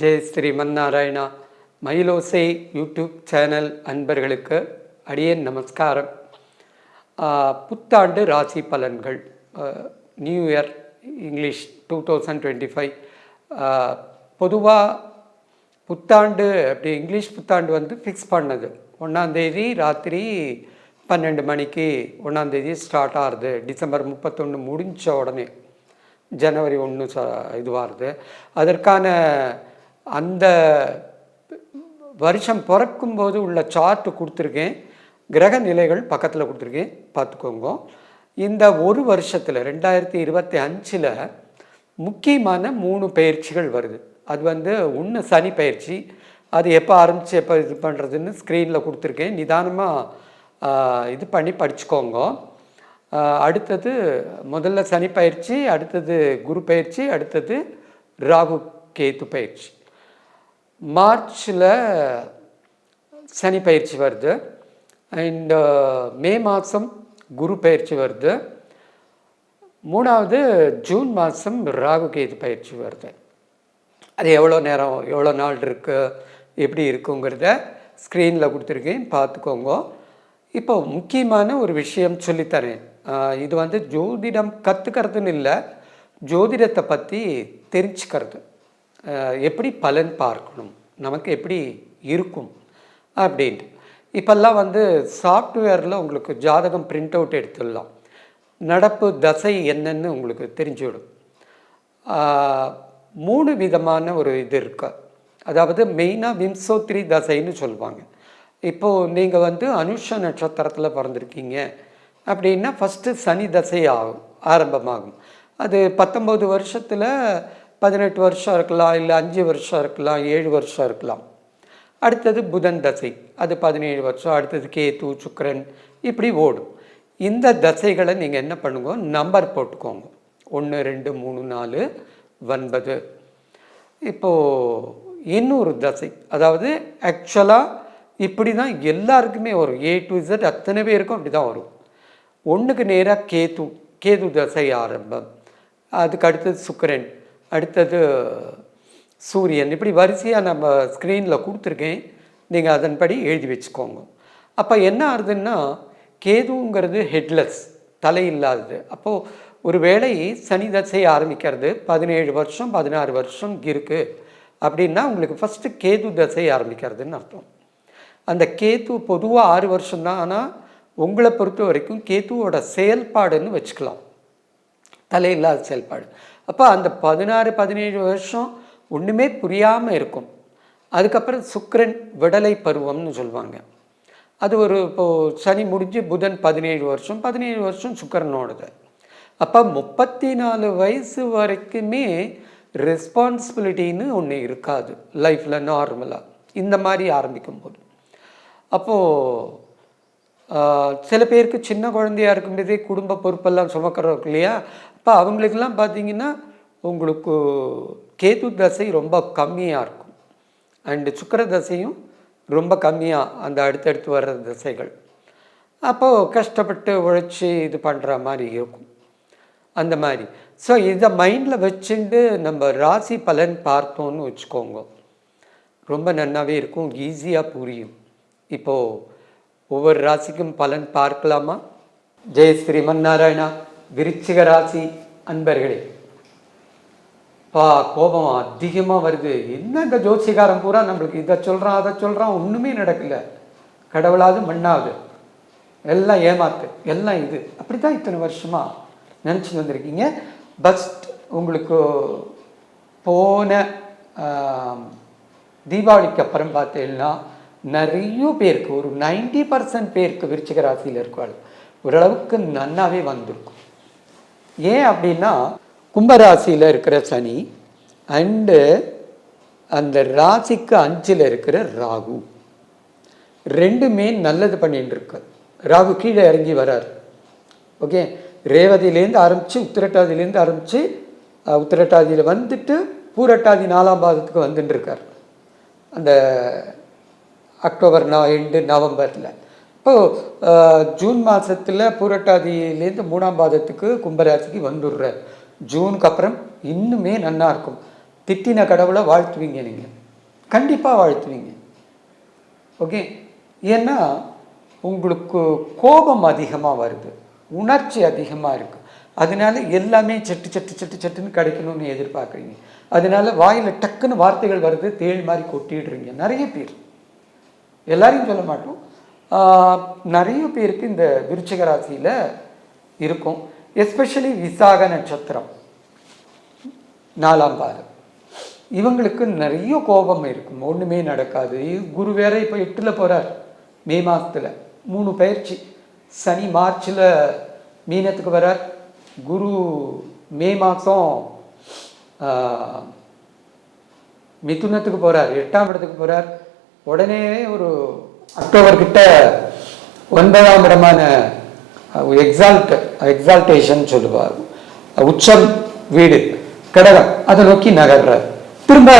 Jai Srimannarayana. Mayilosai YouTube channel அன்பர்களுக்கு அடியேன் நமஸ்காரம். புத்தாண்டு ராசி பலன்கள். New year English two thousand twenty five. பொதுவாக புத்தாண்டு அப்படி இங்கிலீஷ் புத்தாண்டு வந்து ஃபிக்ஸ் பண்ணது. ஒன்றாந்தேதி ராத்திரி பன்னெண்டு மணிக்கு ஒன்றாந்தேதி ஸ்டார்ட் ஆகுது. டிசம்பர் முப்பத்தொன்று முடிஞ்ச உடனே ஜனவரி ஒன்று ச இதுவாகுது. அதற்கான அந்த வருஷம் பிறக்கும்போது உள்ள சார்ட் கொடுத்துருக்கேன். கிரக நிலைகள் பக்கத்தில் கொடுத்துருக்கேன். பார்த்துக்கோங்க. இந்த ஒரு வருஷத்தில் ரெண்டாயிரத்தி இருபத்தி அஞ்சில் முக்கியமான மூணு பயிற்சிகள் வருது. அது வந்து ஒன்று சனி பயிற்சி. அது எப்போ ஆரம்பித்து எப்போ இது பண்ணுறதுன்னு ஸ்க்ரீனில் கொடுத்துருக்கேன். நிதானமாக இது பண்ணி படிச்சுக்கோங்க. அடுத்தது முதல்ல சனி பயிற்சி அடுத்தது குரு பயிற்சி அடுத்தது ராகு கேத்து பயிற்சி. மார்ச்சில் சனி பயிற்சி வருது. அண்ட் மே மாதம் குரு பயிற்சி வருது. மூணாவது ஜூன் மாதம் ராகு கேது பயிற்சி வருது. அது எவ்வளோ நேரம் எவ்வளோ நாள் இருக்குது எப்படி இருக்குங்கிறத ஸ்க்ரீனில் கொடுத்துருக்கேன். பார்த்துக்கோங்க. இப்போ முக்கியமான ஒரு விஷயம் சொல்லித்தரேன். இது வந்து ஜோதிடம் கற்றுக்கிறதுன்னு இல்லை ஜோதிடத்தை பற்றி தெரிஞ்சுக்கிறது. எப்படி பலன் பார்க்கணும்? நமக்கு எப்படி இருக்கும்? அப்படின்ட்டு. இப்போல்லாம் வந்து சாஃப்ட்வேரில் உங்களுக்கு ஜாதகம் பிரிண்ட் அவுட் எடுத்துடலாம். நடப்பு தசை என்னன்னு உங்களுக்கு தெரிஞ்சுவிடும். மூணு விதமான ஒரு இது இருக்கு. அதாவது மெயினாக விம்சோத்ரி தசைன்னு சொல்லுவாங்க. இப்போது நீங்கள் வந்து அனுஷ நட்சத்திரத்தில் பிறந்திருக்கீங்க. அப்படின்னா ஃபஸ்ட்டு சனி தசை ஆகும் ஆரம்பமாகும். அது பத்தொம்பது வருஷத்தில் பதினெட்டு வருஷம் இருக்கலாம் இல்லை அஞ்சு வருஷம் இருக்கலாம் ஏழு வருஷம் இருக்கலாம். அடுத்தது புதன் தசை. அது பதினேழு வருஷம். அடுத்தது கேத்து சுக்கரன் இப்படி ஓடும். இந்த தசைகளை நீங்கள் என்ன பண்ணுங்க? நம்பர் போட்டுக்கோங்க. ஒன்று ரெண்டு மூணு நாலு ஒன்பது. இப்போது இன்னொரு தசை. அதாவது ஆக்சுவலாக இப்படி தான் எல்லாருக்குமே வரும். ஏ டு இசட் அத்தனை பேருக்கும் அப்படி தான் வரும். ஒன்றுக்கு நேராக கேது. கேது தசை ஆரம்பம். அதுக்கு அடுத்தது சுக்கரன். அடுத்தது சூரியன். இப்படி வரிசையாக நம்ம ஸ்க்ரீனில் கொடுத்துருக்கேன். நீங்கள் அதன்படி எழுதி வச்சுக்கோங்க. அப்போ என்ன ஆகுதுன்னா கேதுங்கிறது ஹெட்லெஸ் தலை இல்லாதது அப்போது ஒரு வேளை சனி தசை ஆரம்பிக்கிறது பதினேழு வருஷம் பதினாறு வருஷம் இருக்குது அப்படின்னா உங்களுக்கு ஃபஸ்ட்டு கேது தசை ஆரம்பிக்கிறதுன்னு அர்த்தம். அந்த கேத்து பொதுவாக ஆறு வருஷம்தான் ஆனால் உங்களை பொறுத்த வரைக்கும் கேத்துவோட செயல்பாடுன்னு வச்சுக்கலாம். தலையில்லாத செயல்பாடு. அப்போ அந்த பதினாறு பதினேழு வருஷம் ஒன்றுமே புரியாமல் இருக்கும். அதுக்கப்புறம் சுக்கரன் விடலை பருவம்னு சொல்லுவாங்க. அது ஒரு இப்போது சனி முடிஞ்சு புதன் பதினேழு வருஷம் பதினேழு வருஷம் சுக்கரனோடது. அப்போ முப்பத்தி நாலு வயசு வரைக்குமே ரெஸ்பான்சிபிலிட்டின்னு ஒன்று இருக்காது லைஃப்பில் நார்மலாக இந்த மாதிரி ஆரம்பிக்கும் போது அப்போது சில பேருக்கு சின்ன குழந்தையா இருக்கும்போதே குடும்ப பொறுப்பெல்லாம் சுமக்கிறோம் இல்லையா? அப்போ அவங்களுக்கெல்லாம் பார்த்தீங்கன்னா உங்களுக்கு கேது தசை ரொம்ப கம்மியாக இருக்கும். அண்டு சுக்கிர தசையும் ரொம்ப கம்மியாக அந்த அடுத்தடுத்து வர்ற தசைகள். அப்போது கஷ்டப்பட்டு உழைச்சி இது பண்ணுற மாதிரி இருக்கும். அந்த மாதிரி. ஸோ இதை மைண்டில் வச்சுட்டு நம்ம ராசி பலன் பார்த்தோன்னு வச்சுக்கோங்க. ரொம்ப நன்னாவே இருக்கும். ஈஸியாக புரியும். இப்போது ஒவ்வொரு ராசிக்கும் பலன் பார்க்கலாமா? ஜெய் ஸ்ரீமன் நாராயணா. விருச்சிக ராசி அன்பர்களே பா கோபம் அதிகமாக வருது. என்ன இந்த பூரா நம்மளுக்கு இதை சொல்கிறான் அதை சொல்கிறான் ஒன்றுமே நடக்கல. கடவுளாவது மண்ணாவது. எல்லாம் ஏமாத்து எல்லாம் இது. அப்படி தான் இத்தனை வருஷமாக நினச்சிட்டு வந்திருக்கீங்க. பஸ்ட் உங்களுக்கு போன தீபாவளிக்கு அப்புறம் பார்த்தீங்கன்னா நிறைய பேருக்கு ஒரு 90% பர்சன்ட் பேருக்கு விருச்சிக ராசியில் இருக்காள். ஓரளவுக்கு நன்னாவே வந்திருக்கும். ஏன் அப்படின்னா கும்பராசியில் இருக்கிற சனி அண்டு அந்த ராசிக்கு அஞ்சில் இருக்கிற ராகு. ரெண்டுமே நல்லது பண்ணிட்டு இருக்கு ராகு கீழே இறங்கி வரார். ஓகே? ரேவதியிலேருந்து ஆரம்பித்து உத்திரட்டாதியிலேருந்து ஆரம்பித்து உத்திரட்டாதியில் வந்துட்டு பூரட்டாதி நாலாம் பாதத்துக்கு வந்துட்டுருக்கார் அந்த அக்டோபர் நா எண்டு நவம்பரில். இப்போது ஜூன் மாதத்தில் பூரட்டாதியிலேருந்து மூணாம் பாதத்துக்கு கும்பராசிக்கு வந்துடுறார். ஜூனுக்கு அப்புறம் இன்னுமே நன்னா இருக்கும். திட்டின கடவுளை வாழ்த்துவீங்க நீங்கள் கண்டிப்பாக வாழ்த்துவீங்க. ஓகே? ஏன்னா உங்களுக்கு கோபம் அதிகமாக வருது. உணர்ச்சி அதிகமாக இருக்குது அதனால எல்லாமே செட்டு செட்டு செட்டு செட்டுன்னு கிடைக்கணும்னு எதிர்பார்க்குறீங்க. அதனால வாயில் டக்குன்னு வார்த்தைகள் வருது தேள் மாதிரி கொட்டிடுறீங்க. நிறைய பேர். எல்லாரையும் சொல்ல மாட்டோம். நிறைய பேருக்கு இந்த விருச்சிக ராசியில் இருக்கும். எஸ்பெஷலி விசாக நட்சத்திரம். நாலாம் பாரு இவங்களுக்கு நிறைய கோபம் இருக்கும். ஒன்றுமே நடக்காது. குரு வேற இப்போ எட்டில் போகிறார் மே மாதத்தில் மூணு பயிற்சி. சனி மார்ச்சில் மீனத்துக்கு வரார். குரு மே மாதம் மிதுனத்துக்கு போகிறார் எட்டாம் இடத்துக்கு போகிறார் உடனே ஒரு அக்டோபர் கிட்ட ஒன்பதாம் இடமான எக்ஸால்ட் எக்ஸால்டேஷன் சொல்லுவார். உச்சம் வீடு கடகம் அதை நோக்கி நகர்றார். திரும்ப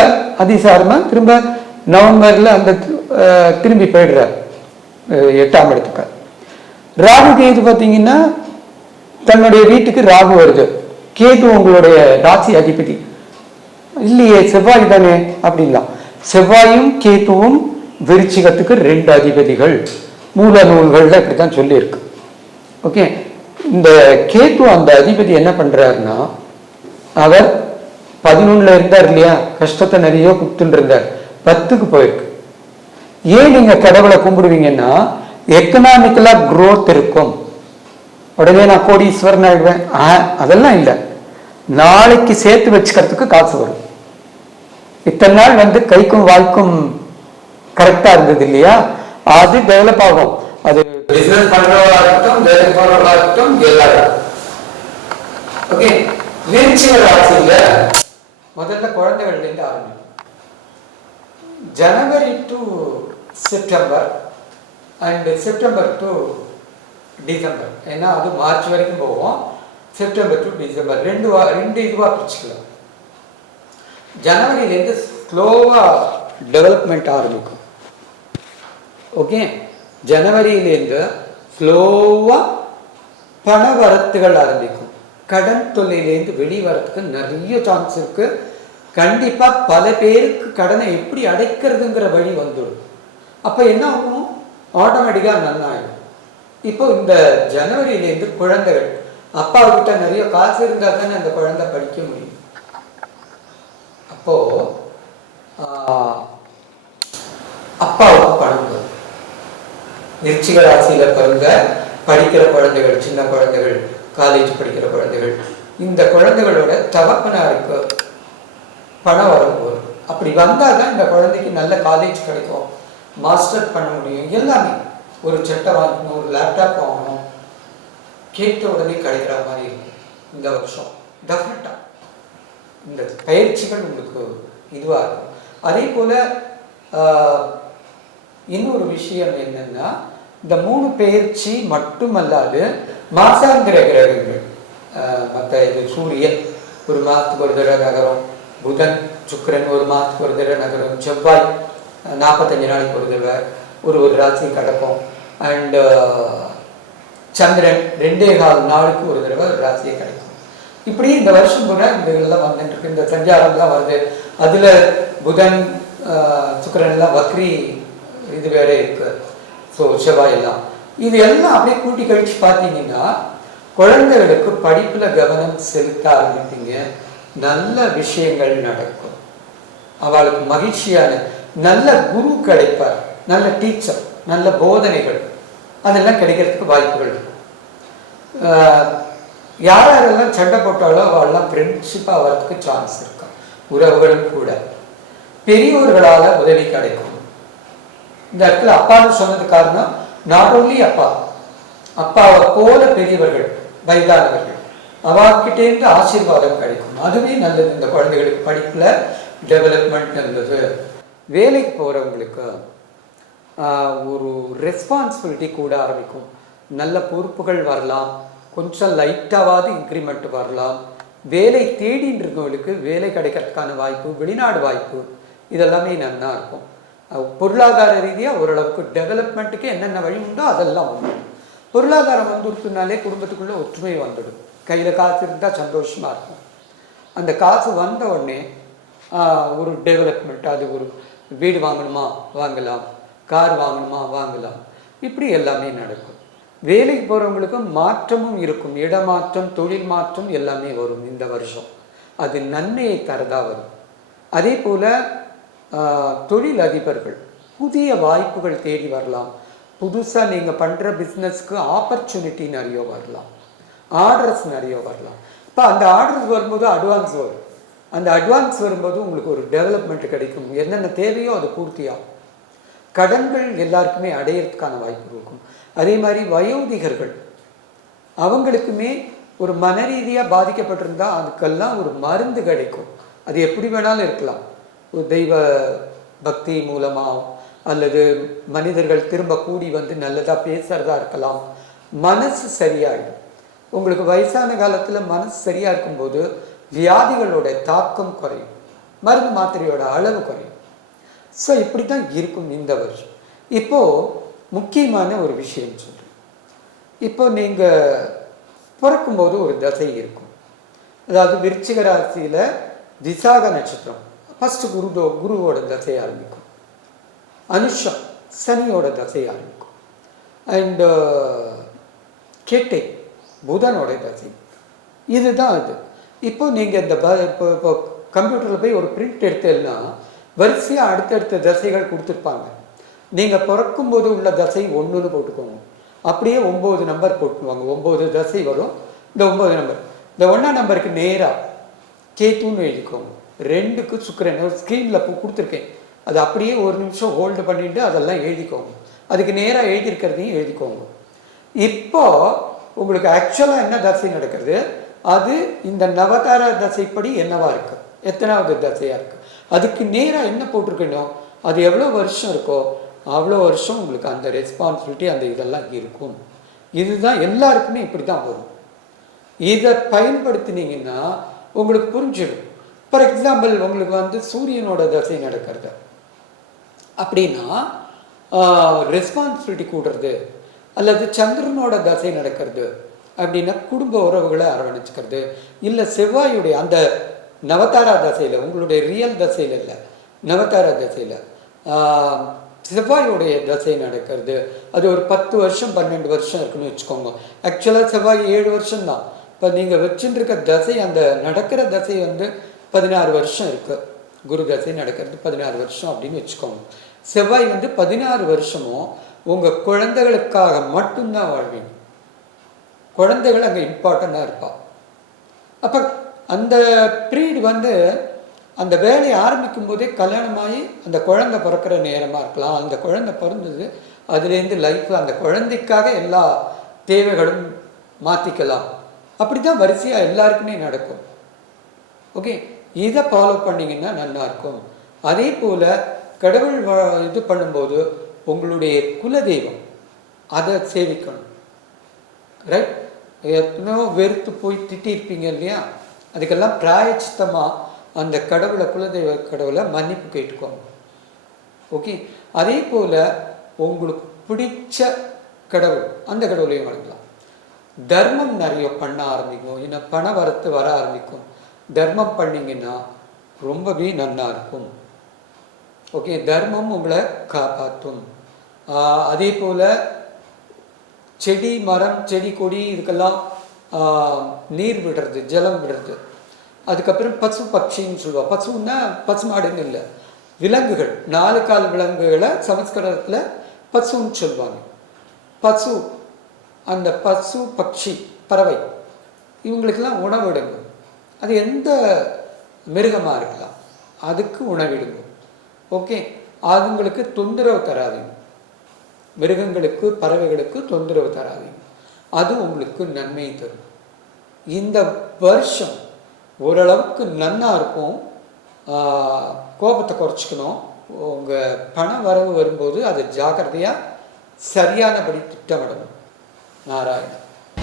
அதிசாரமா திரும்ப நவம்பர்ல அந்த திரும்பி போயிடுறார். எட்டாம் இடத்துக்கு. ராகு கேது பார்த்தீங்கன்னா தன்னுடைய வீட்டுக்கு ராகு வருது. கேது உங்களுடைய ராசி அதிபதி. இல்லையே செவ்வாய் தானே அப்படின்லாம். செவ்வாயும் கேத்துவும் விருச்சிகத்துக்கு ரெண்டு அதிபதிகள். மூல நூல்கள்ல இப்படித்தான் சொல்லியிருக்கு. ஓகே இந்த கேத்து அந்த அதிபதி என்ன பண்றாருன்னா அவர் பதினொன்னுல இருந்தார் இல்லையா? கஷ்டத்தை நிறைய குத்துன்னு இருந்தார் பத்துக்கு போயிருக்கு. ஏன் நீங்க கடவுளை கும்பிடுவீங்கன்னா எக்கனாமிக்கலா க்ரோத் இருக்கும். உடனே நான் கோடீஸ்வரன் ஆயிடுவேன். ஆ, அதெல்லாம் இல்லை. நாளைக்கு சேர்த்து வச்சுக்கிறதுக்கு காசு வரும். இத்தனை நாள் வந்து கைக்கும் வாய்க்கும் கரெக்டா இருந்தது இல்லையா? அது டெவலப் ஆகும். அது பிசினஸ் பண்றவங்களா இருக்கட்டும் வேலை போறவங்களா இருக்கட்டும் எல்லாரும். ஓகே விருச்சிக ராசியில முதல்ல குழந்தைகள்ல இருந்து ஆரம்பிக்கும் January to September and September to December ஏன்னா அது மார்ச் வரைக்கும் போவோம் செப்டம்பர் டு டிசம்பர் ரெண்டு வா ரெண்டு இதுவாக பிரிச்சுக்கலாம். ஜனவரியிலேருந்து ஸ்லோவாக டெவலப்மெண்ட் ஆரம்பிக்கும். ஓகே ஜனவரியிலேருந்து ஸ்லோவாக பண வரத்துகள் ஆரம்பிக்கும் கடன் தொல்லையிலேருந்து வெளி வரத்துக்கு நிறைய சான்ஸ் இருக்கு கண்டிப்பா பல பேருக்கு கடனை எப்படி அடைக்கிறதுங்கிற வழி வந்துடும் அப்ப என்ன ஆகும் ஆட்டோமேட்டிக்கா நன்னாயிடும் இப்போ இந்த ஜனவரியிலேருந்து குழந்தைகள் அப்பா கிட்ட நிறைய காசு இருந்தா தானே அந்த குழந்தை படிக்க முடியும் அப்போ ஆஹ், அப்பாவுக்கு பணம் வரும் விருச்சிக ராசியில பிறந்த படிக்கிற குழந்தைகள் சின்ன குழந்தைகள் காலேஜ் படிக்கிற குழந்தைகள் இந்த குழந்தைகளோட தகப்பனாருக்கு பணம் வரும் அப்படி வந்தால் தான் இந்த குழந்தைக்கு நல்ல காலேஜ் கிடைக்கும். மாஸ்டர் பண்ண முடியும். எல்லாமே. ஒரு சட்டை வாங்கணும் ஒரு லேப்டாப் வாங்கணும். கேட்ட உடனே கிடைக்கிற மாதிரி இருக்கும் இந்த வருஷம். டெஃபினட்டாக இந்த பயிற்சிகள் உங்களுக்கு இதுவாக இருக்கும். அதே போல் இன்னொரு விஷயம் என்னன்னா இந்த மூணு பெயர்ச்சி மட்டுமல்லாது மாசாந்திர கிரகங்கள். மற்ற இது சூரியன் ஒரு மாதத்துக்கு ஒரு தடவை நகரம். புதன் சுக்கரன் ஒரு மாதத்துக்கு ஒரு தடவை நகரம். செவ்வாய் நாற்பத்தஞ்சு நாளைக்கு ஒரு தடவை ஒரு ஒரு ராசி கடக்கும். அண்டு சந்திரன் ரெண்டே கால் நாளுக்கு ஒரு தடவை ஒரு ராசியை கிடைக்கும். இப்படி இந்த வருஷம் கூட இந்த இதெல்லாம் வந்துட்டு இருக்கு இந்த சஞ்சாரம்லாம் வருது. அதில் புதன் சுக்கரன் எல்லாம் வக்ரி இது வேற இருக்குது ஸோ செவ்வாய் எல்லாம் இது எல்லாம் அப்படியே கூட்டி கழிச்சு பார்த்தீங்கன்னா குழந்தைகளுக்கு படிப்பில் கவனம் செலுத்த ஆரம்பிப்பீங்க. நல்ல விஷயங்கள் நடக்கும். அவளுக்கு மகிழ்ச்சியான நல்ல குரு கிடைப்பார். நல்ல டீச்சர் நல்ல போதனைகள். அதெல்லாம் கிடைக்கிறதுக்கு வாய்ப்புகள் இருக்கும் யார் யாரெல்லாம் சண்டை போட்டாலோ அவெல்லாம் ஃப்ரெண்ட்ஷிப் ஆகிறதுக்கு சான்ஸ் இருக்கும் உறவுகளும் கூட. பெரியோர்களால் உதவி கிடைக்கும். இந்த இடத்துல அப்பான்னு சொன்னது காரணம் நாட் ஓன்லி அப்பா அப்பாவை போல பெரியவர்கள் வயதானவர்கள் அவர்கிட்டேருந்து ஆசீர்வாதம் கிடைக்கும். அதுவே நல்லது. இந்த குழந்தைகளுக்கு படிப்புல டெவலப்மெண்ட் நல்லது. வேலைக்கு போறவங்களுக்கு ஒரு ரெஸ்பான்சிபிலிட்டி கூட ஆரம்பிக்கும். நல்ல பொறுப்புகள் வரலாம். கொஞ்சம் லைட்டாவது இன்க்ரிமெண்ட் வரலாம். வேலை தேடின்னு இருக்கவங்களுக்கு வேலை கிடைக்கிறதுக்கான வாய்ப்பு வெளிநாடு வாய்ப்பு இதெல்லாமே நல்லா இருக்கும். பொருளாதார ரீதியாக ஓரளவுக்கு டெவலப்மெண்ட்டுக்கு என்னென்ன வழி உண்டோ அதெல்லாம் வந்துடும் பொருளாதாரம் வந்துருச்சுனாலே குடும்பத்துக்குள்ளே ஒற்றுமை வந்துடும். கையில் காசு இருந்தால் சந்தோஷமாக இருக்கும். அந்த காசு வந்த உடனே ஒரு டெவலப்மெண்ட் அது ஒரு வீடு வாங்கணுமா வாங்கலாம். கார் வாங்கணுமா வாங்கலாம். இப்படி எல்லாமே நடக்கும். வேலைக்கு போகிறவங்களுக்கும் மாற்றமும் இருக்கும். இடமாற்றம் தொழில் மாற்றம் எல்லாமே வரும் இந்த வருஷம். அது நன்மையை தரதாக வரும். அதே போல் தொழில் அதிபர்கள் புதிய வாய்ப்புகள் தேடி வரலாம். புதுசாக நீங்கள் பண்ணுற பிஸ்னஸ்க்கு ஆப்பர்ச்சுனிட்டி நிறைய வரலாம். ஆர்டர்ஸ் நிறைய வரலாம். இப்போ அந்த ஆர்டர்ஸ் வரும்போது அட்வான்ஸ் வரும். அந்த அட்வான்ஸ் வரும்போது உங்களுக்கு ஒரு டெவலப்மெண்ட் கிடைக்கும். என்னென்ன தேவையோ அது பூர்த்தியாகும். கடன்கள் எல்லாருக்குமே அடையிறதுக்கான வாய்ப்பு இருக்கும். அதே மாதிரி வயோதிகர்கள் அவங்களுக்குமே ஒரு மன ரீதியாக பாதிக்கப்பட்டிருந்தால் அதுக்கெல்லாம் ஒரு மருந்து கிடைக்கும். அது எப்படி வேணாலும் இருக்கலாம். தெய்வ பக்தி மூலமாக அல்லது மனிதர்கள் திரும்ப கூடி வந்து நல்லதாக பேசுகிறதா இருக்கலாம். மனசு சரியாயிடும். உங்களுக்கு வயசான காலத்தில் மனசு சரியாக இருக்கும்போது வியாதிகளோட தாக்கம் குறையும். மருந்து மாத்திரையோட அளவு குறையும். ஸோ இப்படி தான் இருக்கும் இந்த வருஷம். இப்போது முக்கியமான ஒரு விஷயம் சொல்கிறேன் இப்போ நீங்கள் பிறக்கும்போது ஒரு தசை இருக்கும். அதாவது விருச்சிக ராசியில் விசாக நட்சத்திரம். ஃபஸ்ட்டு குருதோ குருவோட தசை ஆரம்பிக்கும். அனுஷம் சனியோட தசை ஆரம்பிக்கும். அண்ட் uh, கேட்டை புதனோட தசை. இதுதான் அது இப்போ நீங்கள் இந்த ப இப்போ இப்போ கம்ப்யூட்டரில் போய் ஒரு பிரிண்ட் எடுத்தேன்னா வரிசையாக அடுத்தடுத்த தசைகள் கொடுத்துருப்பாங்க. நீங்கள் பிறக்கும்போது உள்ள தசை ஒன்றுன்னு போட்டுக்கோங்க. அப்படியே ஒம்பது நம்பர் போட்டுக்குவாங்க. ஒம்பது தசை வரும். இந்த ஒம்பது நம்பர் இந்த ஒன்றாம் நம்பருக்கு நேராக கேத்துன்னு எழுதிக்கோங்க. ரெண்டுக்கு சுக்கரன் ஸ்க்ரீனில் கொடுத்துருக்கேன். அது அப்படியே ஒரு நிமிஷம் ஹோல்டு பண்ணிட்டு அதெல்லாம் எழுதிக்கோங்க. அதுக்கு நேராக எழுதியிருக்கிறதையும் எழுதிக்கோங்க. இப்போ உங்களுக்கு ஆக்சுவலாக என்ன தசை நடக்கிறது? அது இந்த நவதார தசைப்படி என்னவா இருக்கு? எத்தனாவது தசையாக இருக்கு? அதுக்கு நேராக என்ன போட்டிருக்கணும் அது எவ்வளோ வருஷம் இருக்கோ அவ்வளோ வருஷம் உங்களுக்கு அந்த ரெஸ்பான்சிபிலிட்டி அந்த இதெல்லாம் இருக்கும். இதுதான் எல்லாருக்குமே இப்படி தான் வரும். இதை பயன்படுத்தினீங்கன்னா உங்களுக்கு புரிஞ்சிடும். ஃபார் எக்ஸாம்பிள் உங்களுக்கு வந்து சூரியனோட தசை நடக்கிறது. அப்படின்னா ரெஸ்பான்சிபிலிட்டி கூடுறது அல்லது சந்திரனோட தசை நடக்கிறது அப்படின்னா குடும்ப உறவுகளை அரவணைச்சிக்கிறது. இல்லை செவ்வாயுடைய அந்த நவதாரா தசையில் உங்களுடைய ரியல் தசையில் இல்லை நவதாரா தசையில் செவ்வாயுடைய தசை நடக்கிறது. அது ஒரு பத்து வருஷம் பன்னெண்டு வருஷம் இருக்குன்னு வச்சுக்கோங்க. ஆக்சுவலாக செவ்வாய் ஏழு வருஷம்தான். இப்போ நீங்கள் வச்சுட்டு இருக்க தசை அந்த நடக்கிற தசை வந்து பதினாறு வருஷம் இருக்குது குரு தசை நடக்கிறது பதினாறு வருஷம் அப்படின்னு வச்சுக்கோங்க. செவ்வாய் வந்து பதினாறு வருஷமும் உங்கள் குழந்தைகளுக்காக மட்டும்தான் வாழ்வீங்க. குழந்தைகள் அங்கே இம்பார்ட்டண்ட்டாக இருப்பாள் அப்போ அந்த ப்ரீட் வந்து அந்த வேலையை ஆரம்பிக்கும் போதே கல்யாணமாகி அந்த குழந்தை பிறக்கிற நேரமாக இருக்கலாம். அந்த குழந்தை பிறந்தது அதுலேருந்து லைஃப் அந்த குழந்தைக்காக எல்லா தேவைகளும் மாற்றிக்கலாம் அப்படி தான் வரிசையாக எல்லாருக்குமே நடக்கும். ஓகே இதை ஃபாலோ பண்ணிங்கன்னா நல்லாயிருக்கும். அதே போல் கடவுள் இது பண்ணும்போது உங்களுடைய குலதெய்வம் அதை சேவிக்கணும். ரைட் எத்தனையோ வெறுத்து போய் திட்டிருப்பீங்க இல்லையா? அதுக்கெல்லாம் பிராயச்சித்தமாக அந்த கடவுளை குலதெய்வ கடவுளை மன்னிப்பு கேட்டுக்கோங்க. ஓகே அதே போல் உங்களுக்கு பிடிச்ச கடவுள் அந்த கடவுளையும் வணங்கலாம். தர்மம் நிறைய பண்ண ஆரம்பிக்கும். ஏன்னா பண வரத்து வர ஆரம்பிக்கும். தர்மம் பண்ணிங்கன்னா ரொம்பவே நன்னா இருக்கும். ஓகே தர்மம் உங்களை காப்பாற்றும். அதே போல் செடி மரம் செடி கொடி இதுக்கெல்லாம் நீர் விடுறது ஜலம் விடுறது. அதுக்கப்புறம் பசு பட்சின்னு சொல்லுவாள் பசுன்னா பசுமாடுன்னு இல்லை. விலங்குகள் நாலு கால் விலங்குகளை சமஸ்கிருதத்தில் பசுன்னு சொல்லுவாங்க. பசு அந்த பசு பட்சி பறவை இவங்களுக்கெல்லாம் உணவிடுங்க அது எந்த மிருகமாக இருக்கலாம். அதுக்கு உணவிடுங்க. ஓகே? அதுங்களுக்கு தொந்தரவு தராதீங்க. மிருகங்களுக்கு பறவைகளுக்கு தொந்தரவு தராதீங்க. அது உங்களுக்கு நன்மை தரும். இந்த வருஷம் ஓரளவுக்கு நன்னா இருக்கும். கோபத்தை குறைச்சிக்கணும். உங்கள் பண வரவு வரும்போது அதை ஜாக்கிரதையாக சரியானபடி திட்டமிடணும். நாராயணன்.